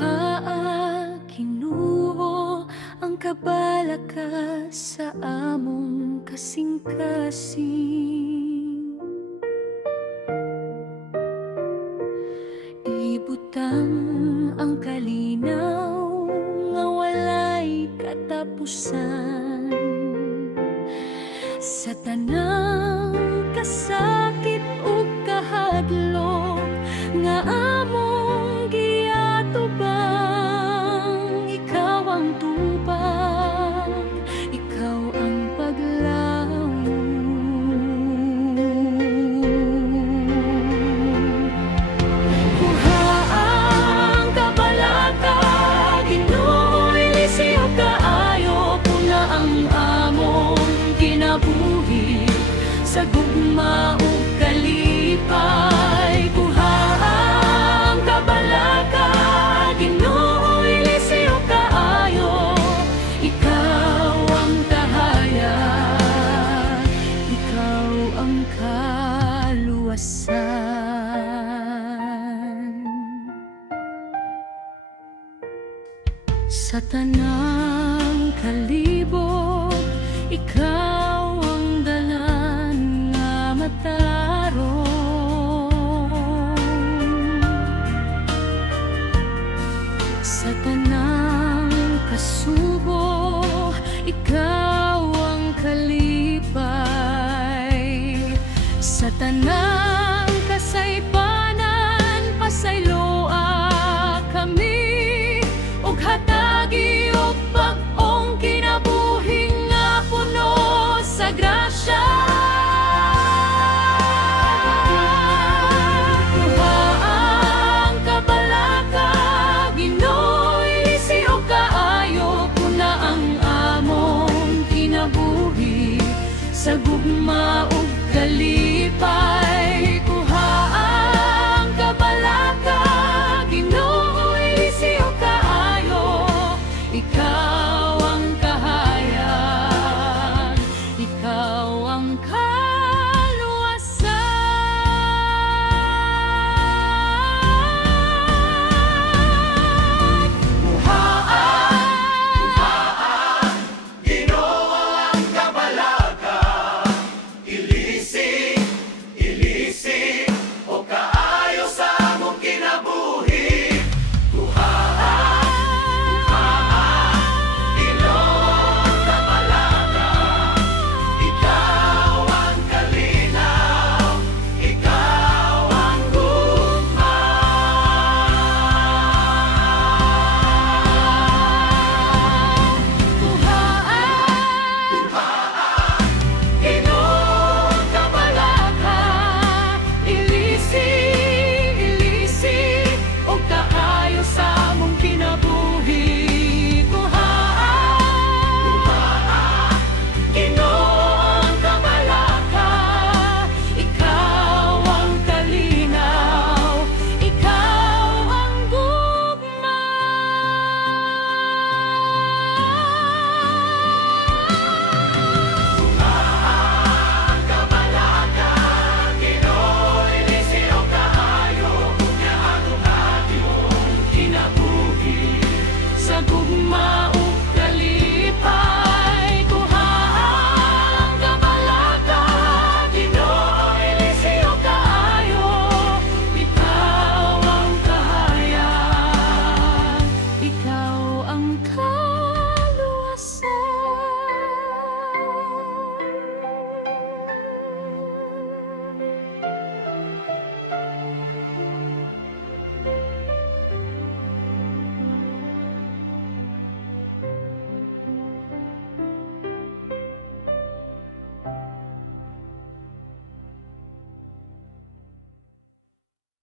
Kuhaa, Ginoo, ang kabala ka sa among kasing-kasing. Ibutang ang kalinaw nga walay katapusan sa tanang kasakit ug kahadlok nga among giatubang. Ikaw ang tubag, ikaw ang paglaom. Kuhaang kabalaka, Ginoo, ilisiw kaayo puna ang among kinabuhi sa gugma ug kalipay. Kuhaang kabalaka, Ginoo, ilisiw kaayo, ikaw ang kahayag, ikaw ang kaluwasan. Sa tanang kalibog, ikaw ang dalan nga matarong. Sa tanang kasubo, ikaw ang kalipay. Sa tanang kasaypanan, pasayloa kami, ug hatagi og bag-ong kinabuhi nga puno sa grasya. Kuhaang kabalaka, Ginoo, ilisiw kaayo puna ang among kinabuhi sa gugma ug kalipay. Kuhaang kabalaka, Ginoo, ilisiw kaayo, ikaw ang kahayag, ikaw ang kaluwasan. Ginoo ang kabalaka, ilisi o kaayo sa among kinabuhi. Ginoo ang kabalaka, ikaw ang kalinaw, ikaw ang gugma. Ginoo ang kabalaka, ilisi o kaayo sa among kinabuhi. Ginoo ang kabalaka, ikaw ang kalinaw, ikaw ang gugma. Ang kabalaka, Ginoo, ilisi o kaayo, unya ang imong kinabuhi Sa gugma